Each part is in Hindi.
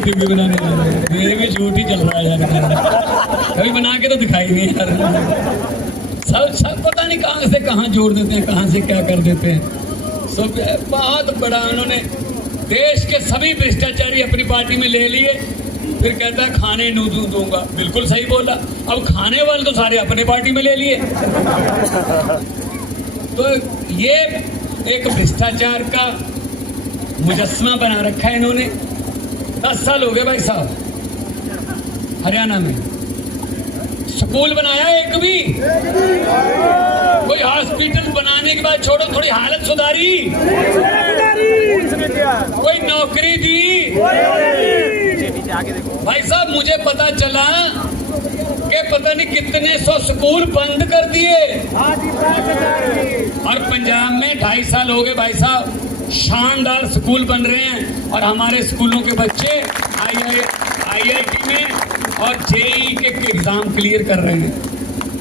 तू भी बनाने वाला है, ये भी झूठ ही चल रहा है यार, कभी बना के तो दिखाई नहीं यार। सब पता नहीं कहाँ से कहाँ जोड़ देते हैं, कहाँ से क्या कर देते हैं। सब बहुत बड़ा उन्होंने देश के सभी भ्रष्टाचारी अपनी पार्टी में ले लिए, फिर कहता है खाने नहीं दूंगा। बिल्कुल सही बोला, अब खाने वाले तो सारे अपने पार्टी में ले लिए। तो ये एक भ्रष्टाचार का मुजस्समा बना रखा है इन्होंने। 10 साल हो गए भाई साहब हरियाणा में, स्कूल बनाया एक भी, कोई हॉस्पिटल बनाने के बाद छोड़ो थोड़ी हालत सुधारी, कोई नौकरी दी। भाई साहब मुझे पता चला कि पता नहीं कितने 100 स्कूल बंद कर दिए, और पंजाब में 2.5 साल हो गए भाई साहब शानदार स्कूल बन रहे हैं, और हमारे स्कूलों के बच्चे IIT में और JEE के एग्जाम क्लियर कर रहे हैं,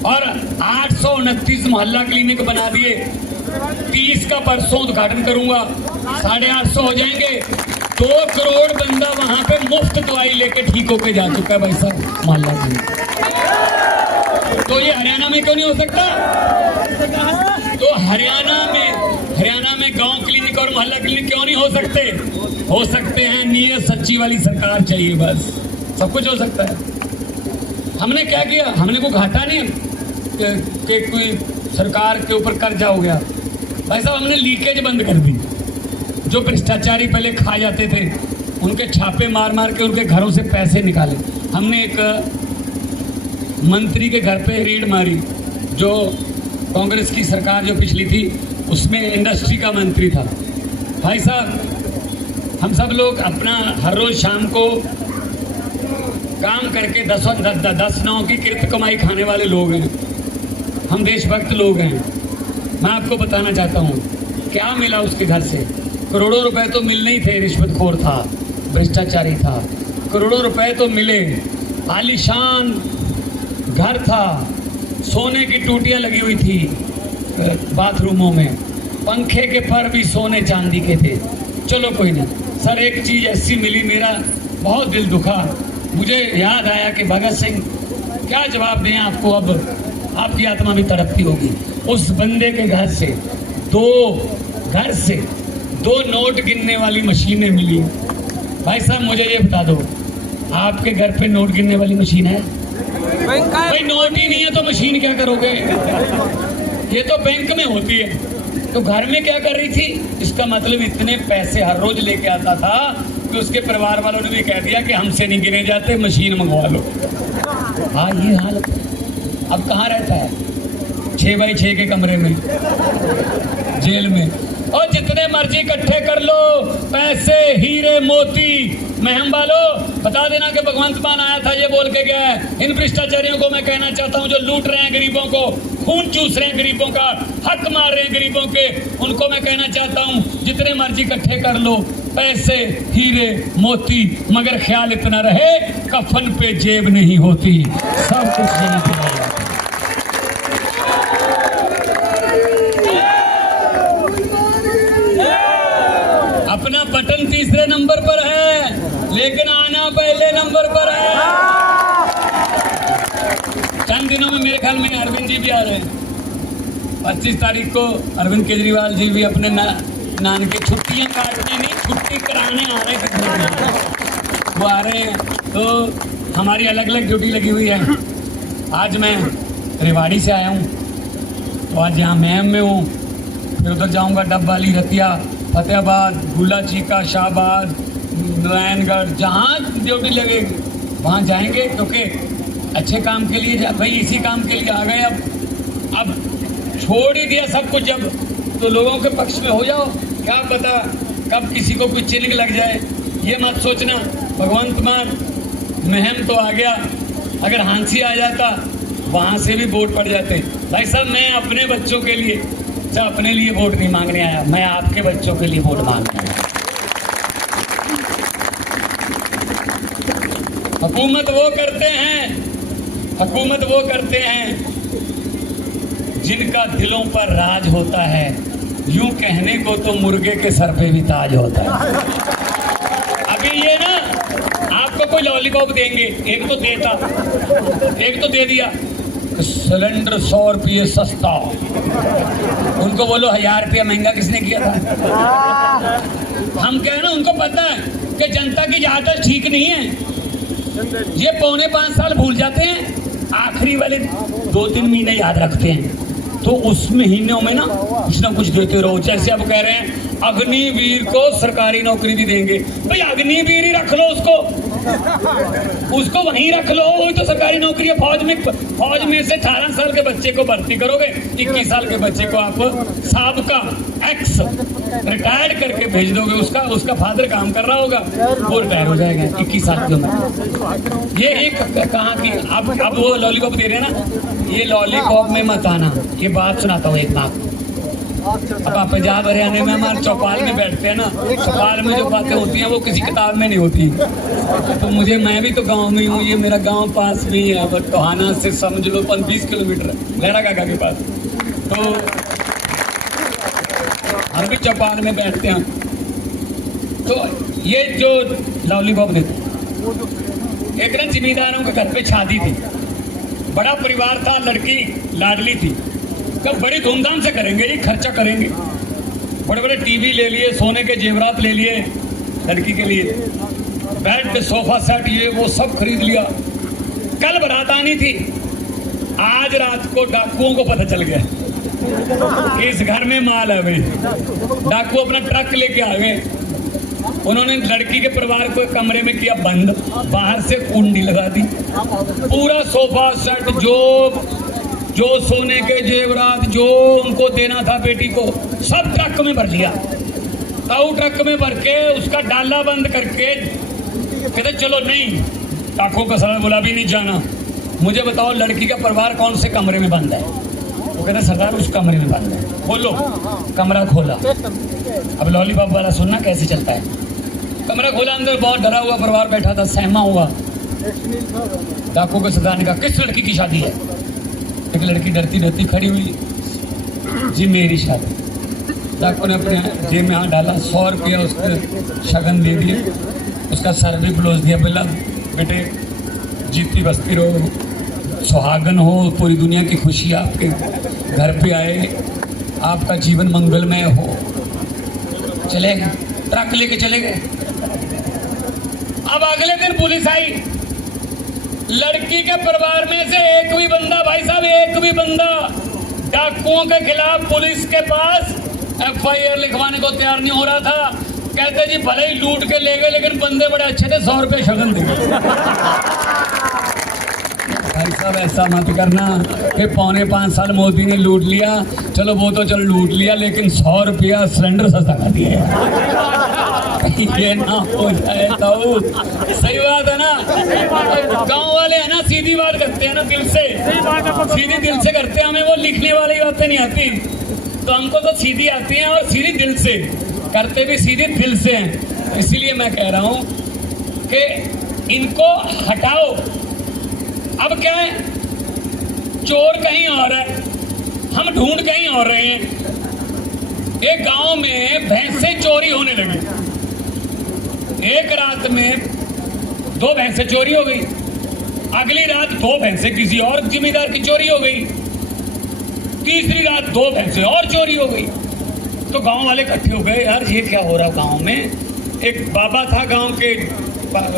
और 829 मोहल्ला क्लिनिक बना दिए। 30 का परसों उद्घाटन करूंगा, 850 हो जाएंगे। 2 करोड़ बंदा वहां पे मुफ्त दवाई लेके ठीक होके जा चुका है भाई साहब मोहल्ला क्लिनिक। तो ये हरियाणा में क्यों नहीं हो सकता? तो हरियाणा में गांव क्लिनिक और मोहल्ला क्लिनिक क्यों नहीं हो सकते? हो सकते हैं, नीयत सच्ची वाली सरकार चाहिए, बस सब कुछ हो सकता है। हमने क्या किया? हमने को घाटा नहीं कि कोई सरकार के ऊपर कर्जा हो गया। भाई साहब हमने लीकेज बंद कर दी। जो भ्रष्टाचारी पहले खा जाते थे उनके छापे मार मार के उनके घरों से पैसे निकाले। हमने एक मंत्री के घर पे रेड मारी, जो कांग्रेस की सरकार जो पिछली थी उसमें इंडस्ट्री का मंत्री था। भाई साहब हम सब लोग अपना हर रोज शाम को काम करके 10-9 की किरत कमाई खाने वाले लोग हैं, हम देशभक्त लोग हैं। मैं आपको बताना चाहता हूँ क्या मिला उसके घर से। करोड़ों रुपए तो मिलने ही थे, रिश्वतखोर था, भ्रष्टाचारी था। करोड़ों रुपए तो मिले, आलीशान घर था, सोने की टूटियां लगी हुई थी बाथरूमों में, पंखे के पर भी सोने चांदी के थे। चलो कोई नहीं सर, एक चीज ऐसी मिली, मेरा बहुत दिल दुखा। मुझे याद आया कि भगत सिंह क्या जवाब दें आपको, अब आपकी आत्मा भी तड़पती होगी। उस बंदे के घर से दो नोट गिनने वाली मशीनें मिली। भाई साहब मुझे ये बता दो, आपके घर पे नोट गिनने वाली मशीन है? भाई नोट ही नहीं है तो मशीन क्या करोगे? ये तो बैंक में होती है। तो घर में क्या कर रही थी? इसका मतलब इतने पैसे हर रोज लेके आता था कि उसके परिवार वालों ने भी कह दिया कि हमसे नहीं गिने जाते, मशीन मंगवा लो। हाँ ये हालत। अब कहाँ रहता है? 6x6 के कमरे में, जेल में। और जितने मर्जी इकट्ठे कर लो पैसे, हीरे मोती, महम वालों बता देना कि भगवंत मान आया था ये बोल के गया है। इन भ्रष्टाचारियों को मैं कहना चाहता हूँ जो लूट रहे हैं गरीबों को, खून चूस रहे हैं गरीबों का, हक मार रहे हैं गरीबों के, उनको मैं कहना चाहता हूँ जितने मर्जी इकट्ठे कर लो पैसे, हीरे मोती, मगर ख्याल इतना रहे कफन पे जेब नहीं होती, सब कुछ देना पड़ेगा। अपना बटन तीसरे नंबर पर है लेकिन आना पहले नंबर पर है। चंद दिनों में मेरे ख्याल में अरविंद जी भी आ रहे हैं। 25 तारीख को अरविंद केजरीवाल जी भी अपने नान के छुट्टियां काटने नहीं, छुट्टी कराने आ रहे थे। वो आ रहे हैं तो हमारी अलग अलग ड्यूटी लगी हुई है। आज मैं रेवाड़ी से आया हूँ, तो आज यहाँ महम में हूँ, फिर उधर जाऊँगा डबवाली, रतिया, फतेहाबाद, गुला चीका, शाहबाद, नारायणगढ़, जहाँ ड्यूटी लगेगी वहाँ जाएंगे, क्योंकि अच्छे काम के लिए भाई इसी काम के लिए आ गए। अब छोड़ ही दिया सब कुछ जब, तो लोगों के पक्ष में हो जाओ। क्या पता कब किसी को कुछ चिन्ह लग जाए, ये मत सोचना। भगवंत मान महम तो आ गया, अगर हांसी आ जाता वहाँ से भी वोट पड़ जाते। भाई साहब मैं अपने बच्चों के लिए, अपने लिए वोट नहीं मांगने आया, मैं आपके बच्चों के लिए वोट मांगने आया। हुकूमत वो करते हैं जिनका दिलों पर राज होता है, यूं कहने को तो मुर्गे के सर पे भी ताज होता है। अभी ये ना सबको लॉलीपॉप देंगे, एक तो देता, एक तो दे दिया। सिलेंडर 100 रुपये सस्ता, उनको बोलो 1000 रुपया महंगा किसने किया था? हम कह रहे हैं उनको पता है कि जनता की आदत ठीक नहीं है, ये 4.25 साल भूल जाते हैं, आखिरी वाले 2-3 महीने याद रखते हैं। तो उस महीनों में ना कुछ देते रहो। जैसे अब कह रहे हैं अग्निवीर को सरकारी नौकरी भी देंगे, भाई अग्निवीर ही रख लो, उसको वहीं रख लो, वही तो सरकारी नौकरी है। फौज में से 18 साल के बच्चे को भर्ती करोगे, 21 साल के बच्चे को आप साबका एक्स रिटायर्ड करके भेज दोगे, उसका फादर काम कर रहा होगा, वो रिटायर हो जाएगा 21 साल की उम्र। ये एक कहाँ की अब वो लॉलीपॉप दे रहे हैं ना, ये लॉलीपॉप में मत आना। ये बात सुनाता हूँ एक बात। अब आप पंजाब हरियाणा में हमारे चौपाल में बैठते हैं ना, चौपाल में जो बातें होती हैं वो किसी किताब में नहीं होती। तो मैं भी तो गांव में हूँ, ये मेरा गांव पास में ही है, बट टोहाना से समझ लो 20 किलोमीटर है, लहरा काका के पास। तो हम भी चौपाल में बैठते हैं। तो ये जो लॉलीपॉप देते, एक दिन जिम्मेदारों के घर पे शादी थी, बड़ा परिवार था, लड़की लाडली थी, कब बड़ी धूमधाम से करेंगे जी, खर्चा करेंगे, बड़े बड़े टीवी ले लिए, सोने के जेवरात ले लिए लड़की के लिए, बेड सोफा सेट ये वो सब खरीद लिया। कल बारात आनी थी, आज रात को डाकुओं को पता चल गया इस घर में माल है भाई। डाकू अपना ट्रक लेके आ गए, उन्होंने लड़की के परिवार को कमरे में किया बंद, बाहर से कुंडी लगा दी, पूरा सोफा सेट जो सोने के जेवरात जो उनको देना था बेटी को, सब ट्रक में भर लिया। ताऊ ट्रक में भर के उसका डाला बंद करके कहते चलो नहीं, टाकों का सरदार बोला भी नहीं जाना, मुझे बताओ लड़की का परिवार कौन से कमरे में बंद है? वो कहते सरदार उस कमरे में बंद है। खोलो, कमरा खोला। अब लॉलीपॉप वाला सुनना कैसे चलता है। कमरा खोला, अंदर बहुत डरा हुआ परिवार बैठा था, सहमा हुआ। डाकू के सरदार ने कहा किस लड़की की शादी है? एक लड़की डरती डरती खड़ी हुई, जी मेरी शादी। डाकू ने अपने जेब में हाथ डाला, 100 रुपया उसके शगन दे दिए, उसका सर भी ब्लाउज दिया, बोला बेटे जीती बसती रहो, सुहागन हो, पूरी दुनिया की खुशी आपके घर पे आए, आपका जीवन मंगलमय हो। चले गए, ट्रक लेके चले गए। अब अगले दिन पुलिस आई, लड़की के परिवार में से एक भी बंदा, भाई साहब एक भी बंदा डाकुओं के खिलाफ पुलिस के पास FIR लिखवाने को तैयार नहीं हो रहा था। कहते जी भले ही लूट के ले गए, लेकिन बंदे बड़े अच्छे थे, 100 रुपये शगन दे। भाई साहब ऐसा मत करना कि 4.25 साल मोदी ने लूट लिया, चलो वो तो चलो लूट लिया, लेकिन 100 रुपया सिलेंडर सस्ता कर दिया। ये ना हो जाए तो सही बात है ना। गांव वाले है ना, सीधी बात करते हैं ना, दिल से, सीधी दिल से करते हैं। हमें वो लिखने वाली बातें नहीं आती, तो हमको तो सीधी आती हैं, और सीधी दिल से करते भी सीधे दिल से हैं। इसीलिए मैं कह रहा हूं कि इनको हटाओ। अब क्या है, चोर कहीं और है, हम ढूंढ कहीं और रहे हैं। एक गांव में भैंसें चोरी होने लगी। एक रात में 2 भैंसें चोरी हो गई, अगली रात 2 भैंसें किसी और जिम्मेदार की चोरी हो गई, तीसरी रात 2 भैंसें और चोरी हो गई। तो गांव वाले इकट्ठे हो गए, यार ये क्या हो रहा गांव में। एक बाबा था गांव के,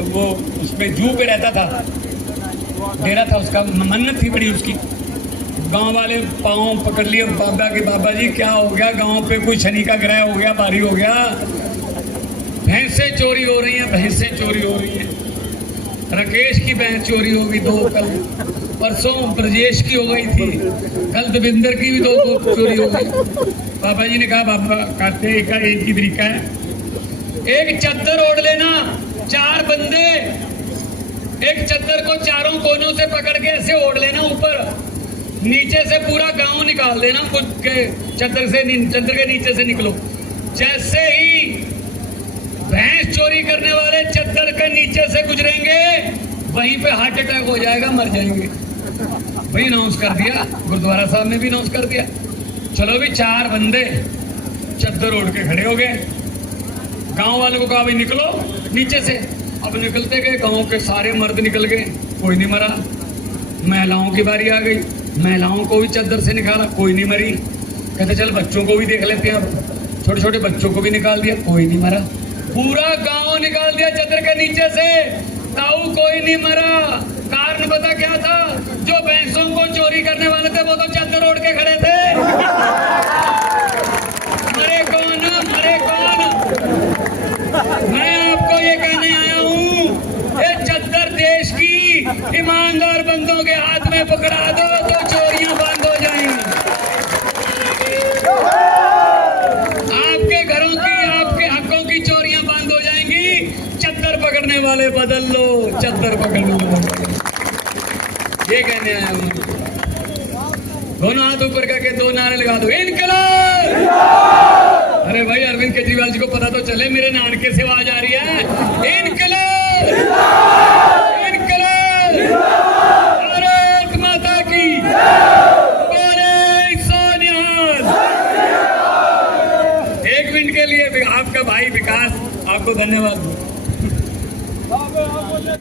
वो उसमें जू पे रहता था, डेरा था उसका, मन्नत थी बड़ी उसकी। गांव वाले पाँव पकड़ लिए बाबा के, बाबा जी क्या हो गया, गांव पे कोई शनि का ग्रह हो गया, भारी हो गया, भैंसें चोरी हो रही हैं, भैंसें चोरी हो रही हैं। राकेश की भैंस चोरी हो गई 2, कल परसों ब्रजेश की हो गई थी, कल देविंदर की भी 2 चोरी हो गई। बाबा जी ने कहा बाबा काटे का एक ही तरीका है, एक चद्दर ओढ़ लेना, 4 बंदे एक चद्दर को चारों कोनों से पकड़ के ऐसे ओढ़ लेना, ऊपर नीचे से पूरा गांव निकाल देना, खुद के चद्दर के नीचे से निकलो। जैसे ही भैंस चोरी करने वाले चद्दर के नीचे से गुजरेंगे, वहीं पे हार्ट अटैक हो जाएगा, मर जाएंगे। वही अनाउंस कर दिया, गुरुद्वारा साहब ने भी अनाउंस कर दिया। चलो भी 4 बंदे चद्दर ओढ़ के खड़े हो गए। गांव वालों को कहा भाई निकलो नीचे से, अब निकलते गए, गांव के सारे मर्द निकल गए, कोई नहीं मरा। महिलाओं की बारी आ गई, महिलाओं को भी चद्दर से निकाला, कोई नहीं मरी। कहते चल बच्चों को भी देख लेते हैं, अब छोटे छोटे बच्चों को भी निकाल दिया, कोई नहीं मरा। पूरा गांव निकाल दिया चद्दर के नीचे से, ताऊ कोई नहीं मरा। कारण पता क्या था? जो भैंसों को चोरी करने वाले थे वो तो चद्दर ओढ़ के खड़े थे। मरे कौन, मरे कौन? मैं आपको ये कहने आया हूँ, ये चद्दर देश की ईमानदार बंदों के हाथ में पकड़ा दो तो चोरियां बंद हो जाएंगी। आपके घरों की, आपके हकों की चोरियां बंद हो जाएंगी। चद्दर पकड़ने वाले बदल लो, चद्दर पकड़ने वाले ये कहने आया हूँ। दोनों हाथ ऊपर करके दो नारे लगा दो, इनकलाब। अरे भाई अरविंद केजरीवाल जी को पता तो चले मेरे नानके से आवाज आ रही है, इनकलाब, इनकलाब, भारत माता की, बोले सोनिहाल। 1 मिनट के लिए आपका भाई विकास, आपको धन्यवाद।